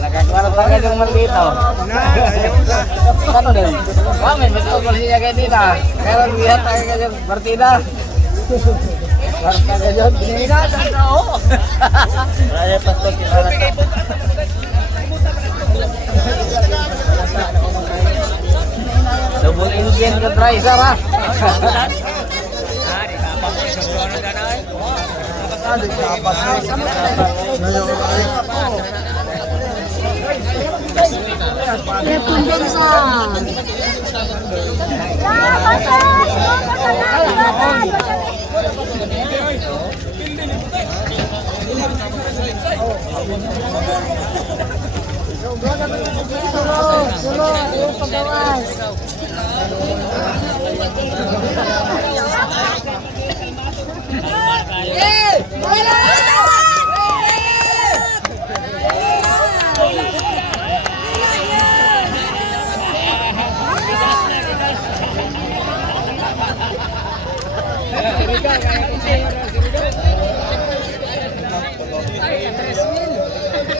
Nagkakaroon talaga yung maldito. Kan din. Wamin, may kukulsinya kayo din ah. Kaya lihat tayo kayo partida. Warta kayo. Binina, tao. Raya pasok kita. Double engine ka try, Sarah. Solo, yung paggawas.